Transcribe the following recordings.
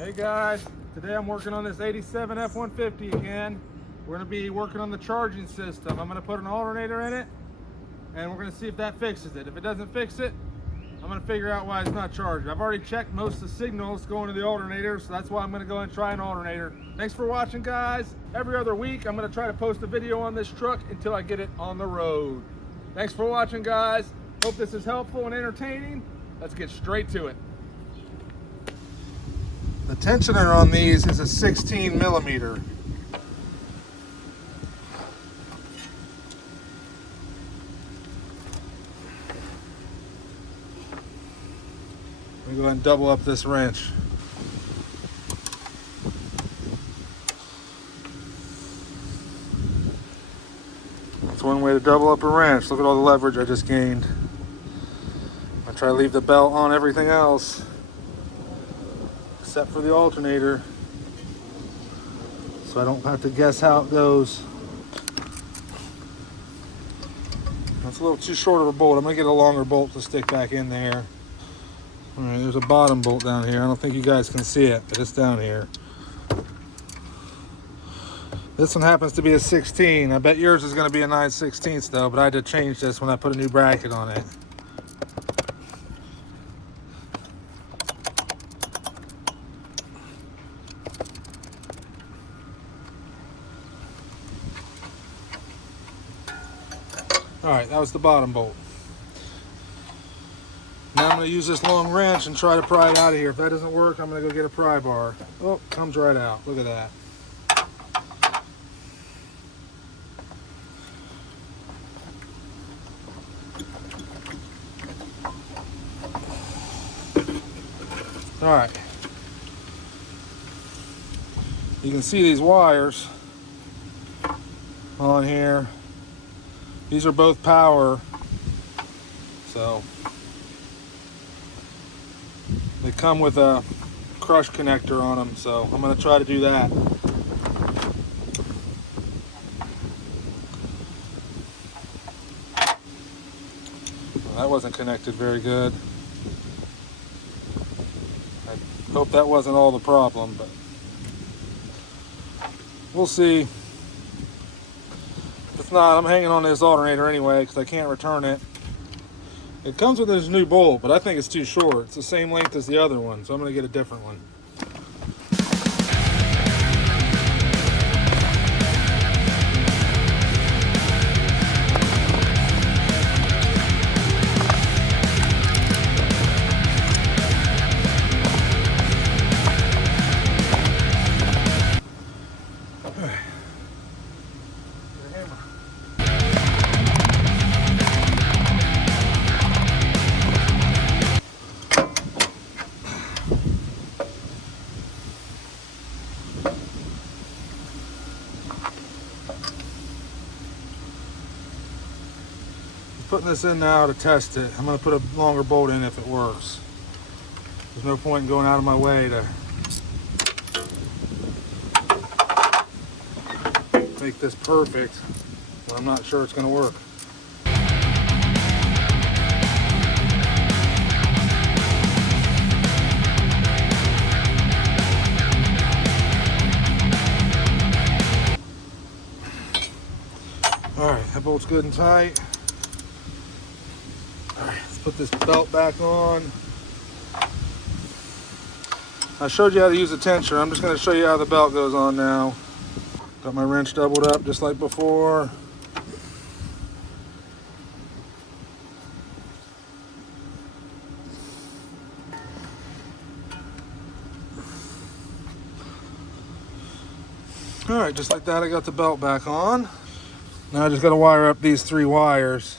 Hey guys, today I'm working on this 87 F-150 again. We're going to be working on the charging system. I'm going to put an alternator in it and we're going to see if that fixes it. If it doesn't fix it, I'm going to figure out why it's not charging. I've already checked most of the signals going to the alternator, so that's why I'm going to go and try an alternator. Thanks for watching, guys. Every other week I'm going to try to post a video on this truck until I get it on the road. Thanks for watching, guys. Hope this is helpful and entertaining. Let's get straight to it. The tensioner on these is a 16 millimeter. Let me go ahead and double up this wrench. That's one way to double up a wrench. Look at all the leverage I just gained. I try to leave the belt on everything else, except for the alternator, so I don't have to guess how it goes. That's a little too short of a bolt. I'm gonna get a longer bolt to stick back in there. All right, there's a bottom bolt down here. I don't think you guys can see it, but it's down here. This one happens to be a 16. I bet yours is gonna be a 9/16 though, but I had to change this when I put a new bracket on it. All right, that was the bottom bolt. Now I'm going to use this long wrench and try to pry it out of here. If that doesn't work, I'm going to go get a pry bar. Oh, comes right out. Look at that. All right. You can see these wires on here. These are both power, so they come with a crush connector on them, so I'm going to try to do that. Well, that wasn't connected very good. I hope that wasn't all the problem, but we'll see. If not, I'm hanging on this alternator anyway because I can't return it. It comes with this new bolt, but I think it's too short. It's the same length as the other one, so I'm going to get a different one. Putting this in now to test it. I'm going to put a longer bolt in if it works. There's no point in going out of my way to make this perfect when I'm not sure it's going to work. All right, that bolt's good and tight. Put this belt back on. I showed you how to use the tensioner. I'm just going to show you how the belt goes on now. Got my wrench doubled up just like before. All right, just like that, I got the belt back on. Now I just got to wire up these 3 wires.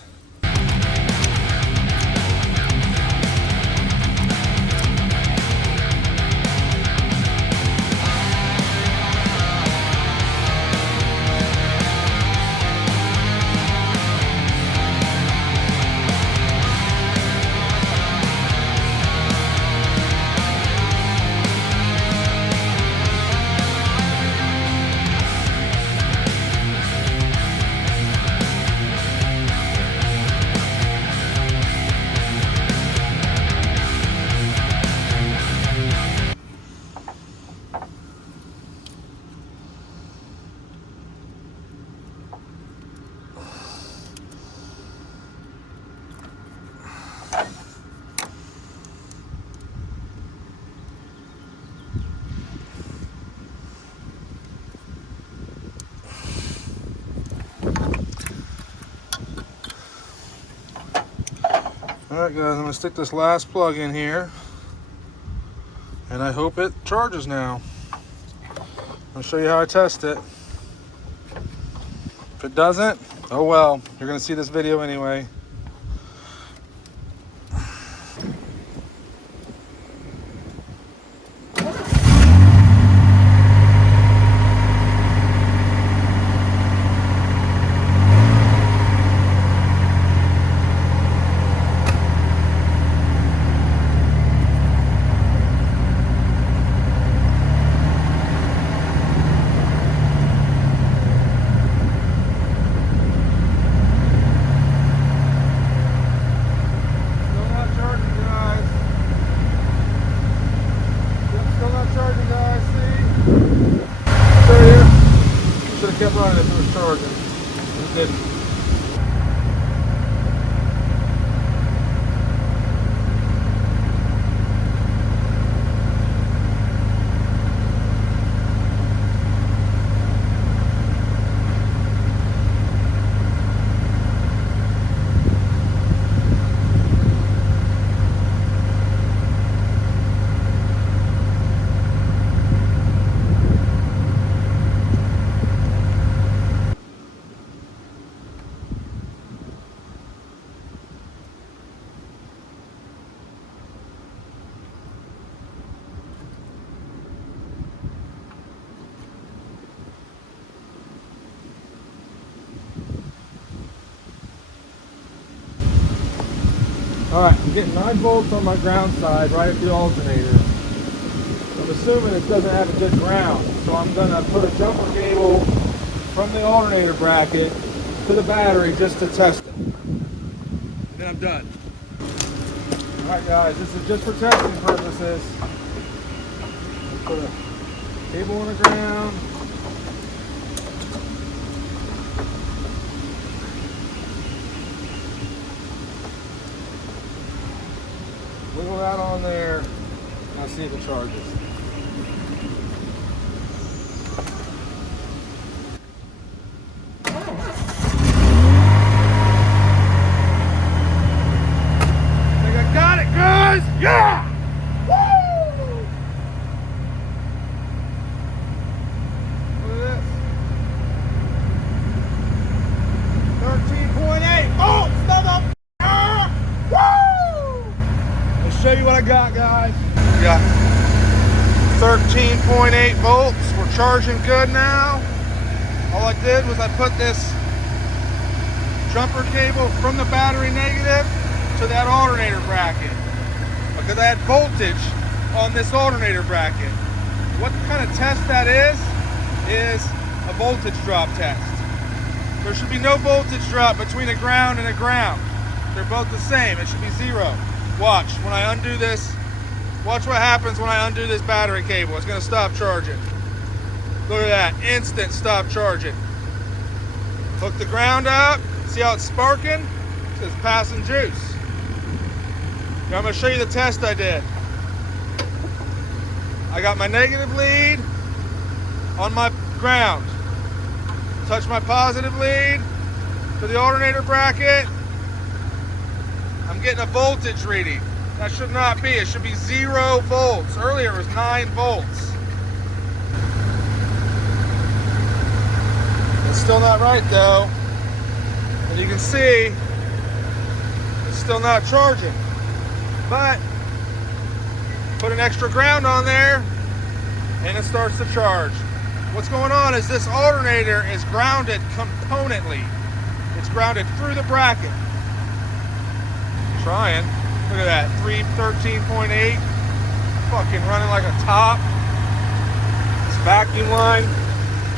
Alright guys, I'm going to stick this last plug in here. And I hope it charges now. I'll show you how I test it. If it doesn't, oh well, you're going to see this video anyway. Kept running if it was charging. It didn't. Alright, I'm getting 9 volts on my ground side right at the alternator. I'm assuming it doesn't have a good ground, so I'm going to put a jumper cable from the alternator bracket to the battery just to test it. And then I'm done. Alright guys, this is just for testing purposes. Put a cable on the ground. Wiggle that on there, and I'll see if it charges. I think I got it, guys! Yeah! Woo! Look at this. 13.8 volts, mother! Show you what I got, guys. We got 13.8 volts. We're charging good now. All I did was I put this jumper cable from the battery negative to that alternator bracket because I had voltage on this alternator bracket. What kind of test that is a voltage drop test. There should be no voltage drop between a ground and a ground. They're both the same. It should be 0. Watch, when I undo this, watch what happens when I undo this battery cable. It's gonna stop charging. Look at that, instant stop charging. Hook the ground up, see how it's sparking? It says passing juice. Now I'm gonna show you the test I did. I got my negative lead on my ground. Touch my positive lead to the alternator bracket. I'm getting a voltage reading. That should not be. It should be 0 volts. Earlier it was 9 volts. It's still not right though. And you can see it's still not charging. But put an extra ground on there and it starts to charge. What's going on is this alternator is grounded componently. It's grounded through the bracket. Trying. Look at that, 13.8. Fucking running like a top. This vacuum line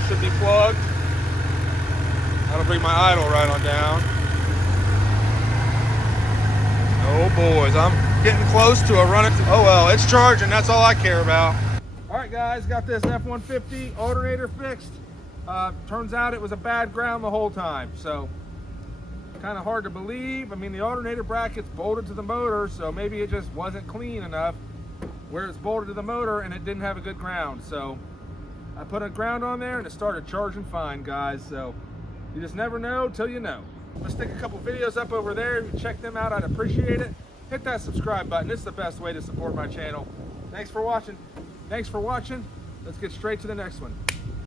should be plugged. That'll bring my idle right on down. Oh boys, I'm getting close to a running. Oh well, it's charging, that's all I care about. Alright guys, got this F-150 alternator fixed. Turns out it was a bad ground the whole time, so kind of hard to believe. I mean, the alternator bracket's bolted to the motor, so maybe it just wasn't clean enough where it's bolted to the motor and it didn't have a good ground. So I put a ground on there and it started charging fine, guys. So you just never know till you know. I'm gonna stick a couple videos up over there. If you check them out, I'd appreciate it. hit that subscribe button. It's the best way to support my channel. Thanks for watching. Let's get straight to the next one.